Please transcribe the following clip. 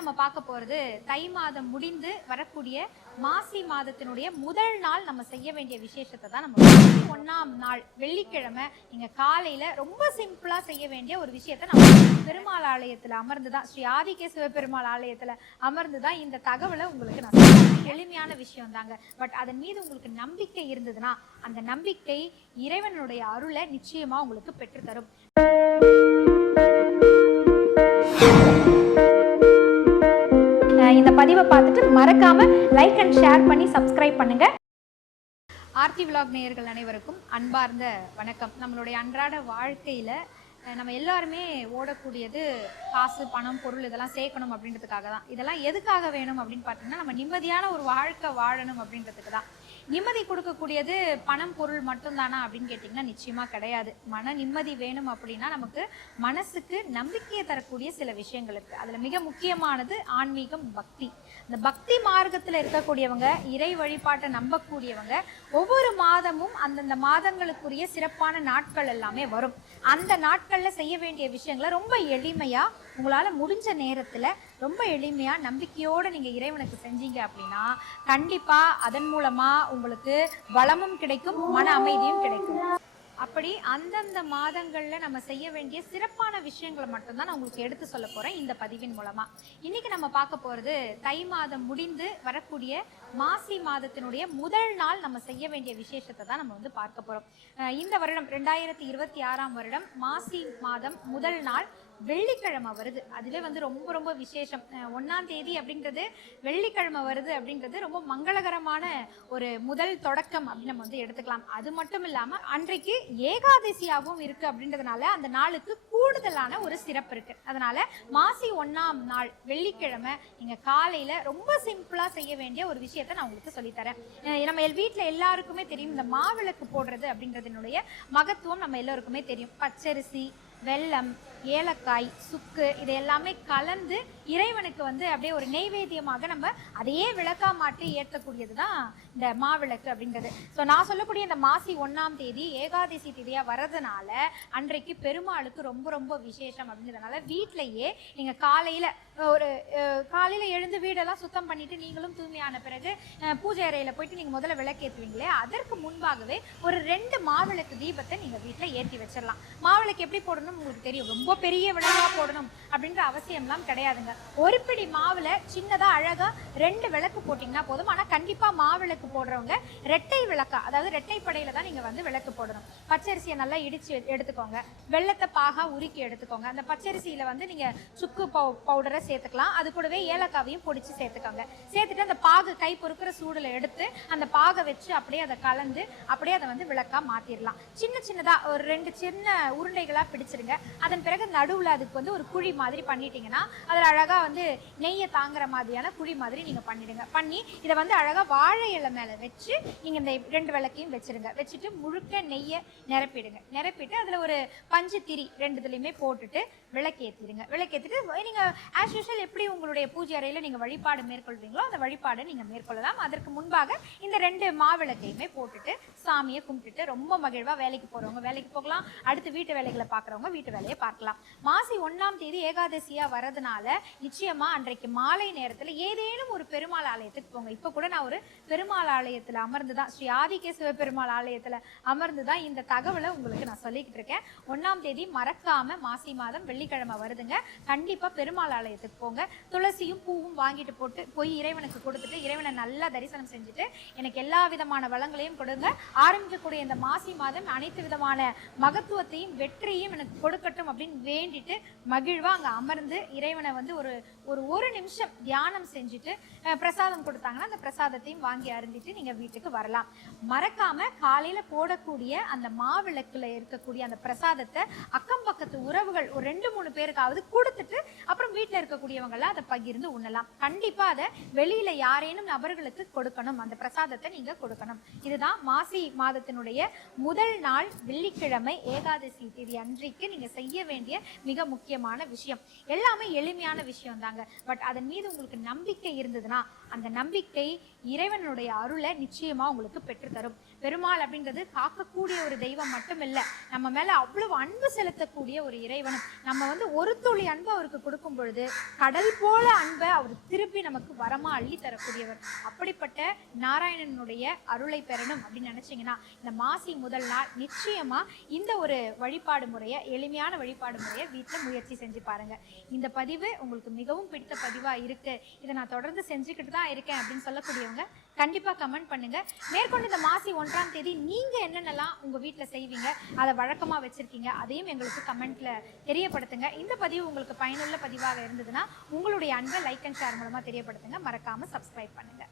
நம்ம பார்க்க போறது தை மாதம் முடிந்து வரக்கூடிய மாசி மாதத்தினுடைய முதல் நாள் நம்ம செய்ய வேண்டிய விசேஷத்தை தான் நம்ம 1ஆம் நாள் வெள்ளிக்கிழமை நீங்க காலையில ரொம்ப சிம்பிளா செய்ய வேண்டிய ஒரு விஷயத்தை நம்ம பெருமாள் ஆலயத்துல அமர்ந்துதான், ஸ்ரீ ஆதிகேசவ பெருமாள் ஆலயத்துல அமர்ந்துதான் இந்த தகவலை உங்களுக்கு நான் சொல்றேன். எளிமையான விஷயம் தாங்க. பட் அதன் மீது உங்களுக்கு நம்பிக்கை இருந்ததுன்னா அந்த நம்பிக்கை இறைவனுடைய அருளை நிச்சயமா உங்களுக்கு பெற்றுத்தரும். இந்த பதிவை பார்த்துட்டு மறக்காம லைக் அண்ட் ஷேர் பண்ணி சப்ஸ்கிரைப் பண்ணுங்க. ஆர்த்தி விலாக் நேயர்கள் அனைவருக்கும் அன்பார்ந்த வணக்கம். நம்மளுடைய அன்றாட வாழ்க்கையில நம்ம எல்லாருமே ஓடக்கூடியது காசு, பணம், பொருள் இதெல்லாம் சேர்க்கணும் அப்படின்றதுக்காக தான். இதெல்லாம் எதுக்காக வேணும் அப்படின்னு பார்த்தீங்கன்னா நம்ம நிம்மதியான ஒரு வாழ்க்கை வாழணும் அப்படின்றதுக்கு தான். நிம்மதி கொடுக்கக்கூடியது பணம், பொருள் மட்டும்தானா அப்படின்னு கேட்டிங்கன்னா நிச்சயமா கிடையாது. மன நிம்மதி வேணும் அப்படின்னா நமக்கு மனசுக்கு நம்பிக்கையை தரக்கூடிய சில விஷயங்கள் இருக்கு. அதுல மிக முக்கியமானது ஆன்மீகம், பக்தி. இந்த பக்தி மார்க்கத்துல இருக்கக்கூடியவங்க, இறை வழிபாட்டை நம்பக்கூடியவங்க ஒவ்வொரு மாதமும் அந்தந்த மாதங்களுக்குரிய சிறப்பான நாட்கள் எல்லாமே வரும். அந்த நாட்கள்ல செய்ய வேண்டிய விஷயங்களை ரொம்ப எளிமையா உங்களால முடிஞ்ச நேரத்துல ரொம்ப எளிமையா நம்பிக்கையோடு நீங்க இறைவனுக்கு செஞ்சீங்க அப்படின்னா கண்டிப்பா அதன் மூலமா உங்களுக்கு வளமும் கிடைக்கும், மன அமைதியும் கிடைக்கும். அப்படி அந்தந்த மாதங்கள்ல நம்ம செய்ய வேண்டிய சிறப்பான விஷயங்களை மட்டும்தான் நான் உங்களுக்கு எடுத்து சொல்ல போறேன் இந்த பதிவின் மூலமா. இன்னைக்கு நம்ம பார்க்க போறது தை மாதம் முடிந்து வரக்கூடிய மாசி மாதத்தினுடைய முதல் நாள் நம்ம செய்ய வேண்டிய விசேஷத்தை தான் நம்ம பார்க்க போறோம். இந்த வருடம் 2026ஆம் வருடம் மாசி மாதம் முதல் நாள் வெள்ளிக்கிழமை வருது. அதுவே ரொம்ப ரொம்ப விசேஷம். 1ஆம் தேதி அப்படின்றது வெள்ளிக்கிழமை வருது அப்படின்றது ரொம்ப மங்களகரமான ஒரு முதல் தொடக்கம் அப்படின்னு நம்ம எடுத்துக்கலாம். அது மட்டும் இல்லாம அன்றைக்கு ஏகாதசியாகவும் இருக்கு அப்படின்றதுனால அந்த நாளுக்கு கூடுதலான ஒரு சிறப்பு இருக்கு. அதனால மாசி 1ஆம் நாள் வெள்ளிக்கிழமை நீங்க காலையில ரொம்ப சிம்பிளா செய்ய வேண்டிய ஒரு விஷயத்தை நான் உங்களுக்கு சொல்லித்தரேன். நம்ம வீட்டுல எல்லாருக்குமே தெரியும், இந்த மாவிளக்கு போடுறது அப்படின்றதுனுடைய மகத்துவம் நம்ம எல்லோருக்குமே தெரியும். பச்சரிசி, வெல்லம், ஏலக்காய், சுக்கு இது எல்லாமே கலந்து இறைவனுக்கு அப்படியே ஒரு நெய்வேத்தியமாக நம்ம அதையே விளக்கா மாற்றி ஏற்றக்கூடியது தான் இந்த மாவிளக்கு அப்படின்றது. ஸோ நான் சொல்லக்கூடிய இந்த மாசி 1ஆம் தேதி ஏகாதசி தேதியா வர்றதுனால அன்றைக்கு பெருமாளுக்கு ரொம்ப ரொம்ப விசேஷம் அப்படின்றதுனால வீட்டிலையே நீங்க காலையில எழுந்து வீடெல்லாம் சுத்தம் பண்ணிட்டு நீங்களும் தூய்மையான பிறகு பூஜை அறையில போயிட்டு நீங்க முதல்ல விளக்கேற்றுவீங்களே, அதற்கு முன்பாகவே ஒரு 2 மாவிளக்கு தீபத்தை நீங்க வீட்டில் ஏற்றி வச்சிடலாம். மாவிளக்கு எப்படி போடணும் உங்களுக்கு தெரியும். ரொம்ப பெரிய விளக்கா போடணும் அப்படின்ற அவசியம்லாம் கிடையாதுங்க. ஒரு பிடி மாவுல சின்னதா அழகா 2 விளக்கு போட்டீங்கன்னா போதும். ஆனா கண்டிப்பா மாவிளக்கு போடுறவங்க ரெட்டை விளக்கா, அதாவது ரெட்டை படையில தான் நீங்க விளக்கு போடணும். பச்சரிசியை நல்லா இடிச்சு எடுத்துக்கோங்க. வெள்ளத்தை பாகா உருக்கி எடுத்துக்கோங்க. அந்த பச்சரிசியில நீங்க சுக்கு பவுடரை சேர்த்துக்கலாம். அது கூடவே ஏலக்காவையும் பொடிச்சு சேர்த்துக்கோங்க. சேர்த்துட்டு அந்த பாகு கை பொறுக்கிற சூடுல எடுத்து அந்த பாகை வச்சு அப்படியே அதை கலந்து அப்படியே அதை விளக்கா மாத்திரலாம். சின்ன சின்னதா ஒரு 2 சின்ன உருண்டைகளா பிடிச்சிருங்க. அதன் பிறகு நடுவுல அதுக்கு ஒரு குழி மாதிரி பண்ணிட்டீங்கன்னா அதுல அழகா நெய்யை தாங்குற மாதிரியான குழி மாதிரி நீங்க பண்ணிடுங்க. பண்ணி இதை அழகா வாழை இலை மேல வச்சு நீங்க இந்த 2 விளக்கையும் வச்சிருங்க. வச்சுட்டு முழுக்க நெய்யை நிரப்பிடுங்க. நிரப்பிட்டு அதுல ஒரு பஞ்சு திரி 2 போட்டுட்டு விளக்கேற்றிடுங்க. விளக்கேற்றிட்டு நீங்க ஆஸ் யூஷுவல் எப்படி உங்களுடைய பூஜை அறையில நீங்க வழிபாடு மேற்கொள்வீங்களோ அந்த வழிபாடை நீங்க மேற்கொள்ளலாம். அதற்கு முன்பாக இந்த 2 மாவிளக்கையுமே போட்டுட்டு சாமியை கும்பிட்டுட்டு ரொம்ப மகிழ்வா வேலைக்கு போறவங்க வேலைக்கு போகலாம். அடுத்து வீட்டு வேலைகளை பார்க்குறவங்க வீட்டு வேலையை பார்க்கலாம். மாசி 1ஆம் தேதி ஏகாதசியா வரதுனால நிச்சயமா அன்றைக்கு மாலை நேரத்துல ஏதேனும் ஒரு பெருமாள் ஆலயத்துக்கு போங்க. இப்ப கூட நான் ஒரு பெருமாள் ஆலயத்துல அமர்ந்துதான், ஸ்ரீ ஆதிகேசவ பெருமாள் ஆலயத்துல அமர்ந்துதான் இந்த தகவலை உங்களுக்கு நான் சொல்லிக்கிட்டு இருக்கேன். 1ஆம் தேதி மறக்காம மாசி மாதம் வெள்ளிக்கிழமை வருதுங்க. கண்டிப்பா பெருமாள் ஆலயத்துக்கு போங்க. துளசியும் பூவும் வாங்கிட்டு போய் இறைவனுக்கு கொடுத்துட்டு இறைவனை நல்லா தரிசனம் செஞ்சுட்டு எனக்கு எல்லா விதமான வளங்களையும் கொடுங்க. ஆரம்பிக்கக்கூடிய இந்த மாசி மாதம் அனைத்து விதமான மகத்துவத்தையும் வெற்றியையும் எனக்கு கொடுக்கட்டும் அப்படின்னு வேண்டிட்டு மகிழ்வா அங்க அமர்ந்து இறைவனை ஒரு நிமிஷம் தியானம் செஞ்சுட்டு பிரசாதம் கொடுத்தாங்கன்னா அந்த பிரசாதத்தையும் வாங்கி அருந்திட்டு நீங்க வீட்டுக்கு வரலாம். மறக்காம காலையில போடக்கூடிய அந்த மாவிளக்குல இருக்கக்கூடிய அந்த பிரசாதத்தை அக்கம் பக்கத்து உறவுகள் ஒரு 2-3 பேருக்காவது கொடுத்துட்டு அப்புறம் வீட்டுல இருக்கக்கூடியவங்க எல்லாம் அதை பகிர்ந்து உண்ணலாம். கண்டிப்பா அதை வெளியில யாரேனும் நபர்களுக்கு கொடுக்கணும். அந்த பிரசாதத்தை நீங்க கொடுக்கணும். இதுதான் மாசி மாதத்தினுடைய முதல் நாள் வெள்ளிக்கிழமை ஏகாதசி தேதி அன்றைக்கு நீங்க செய்ய வேண்டிய வேண்டிய மிக முக்கியமான விஷயம். எல்லாமே எளிமையான விஷயம் தாங்க. பட் அதன் மீது உங்களுக்கு நம்பிக்கை இருந்ததுன்னா அந்த நம்பிக்கை இறைவனுடைய அருளை நிச்சயமா உங்களுக்கு பெற்றுத்தரும். பெருமாள் அப்படின்றது காக்கக்கூடிய ஒரு தெய்வம் மட்டும் இல்லை, நம்ம மேல அவ்வளவு அன்பு செலுத்தக்கூடிய ஒரு இறைவனும். நம்ம வந்து ஒரு துளி அன்பு அவருக்கு கொடுக்கும் பொழுது கடல் போல அன்பை அவர் திருப்பி நமக்கு வரமா அள்ளி தரக்கூடியவர். அப்படிப்பட்ட நாராயணனுடைய அருளை பெறணும் அப்படின்னு நினைச்சீங்கன்னா இந்த மாசி முதல் நாள் நிச்சயமா இந்த ஒரு வழிபாடு முறையை, எளிமையான வழிபாடு முறையை வீட்டில் முயற்சி செஞ்சு பாருங்க. இந்த பதிவு உங்களுக்கு மிகவும் பிடித்த பதிவா இருக்கு, இதை நான் தொடர்ந்து செஞ்சுக்கிட்டு தான் இருக்கேன் அப்படின்னு சொல்லக்கூடியவங்க கண்டிப்பா கமெண்ட் பண்ணுங்க. மேற்கொண்டு இந்த மாசி 1ஆம் தேதி நீங்க என்னென்னலாம் உங்க வீட்டுல செய்வீங்க, அதை வழக்கமா வச்சிருக்கீங்க, அதையும் எங்களுக்கு கமெண்ட்ல தெரியப்படுத்துங்க. இந்த பதிவு உங்களுக்கு பயனுள்ள பதிவாக இருந்ததுன்னா உங்களுடைய அன்பை லைக் அண்ட் ஷேர் மூலமா தெரியப்படுத்துங்க. மறக்காம சப்ஸ்கிரைப் பண்ணுங்க.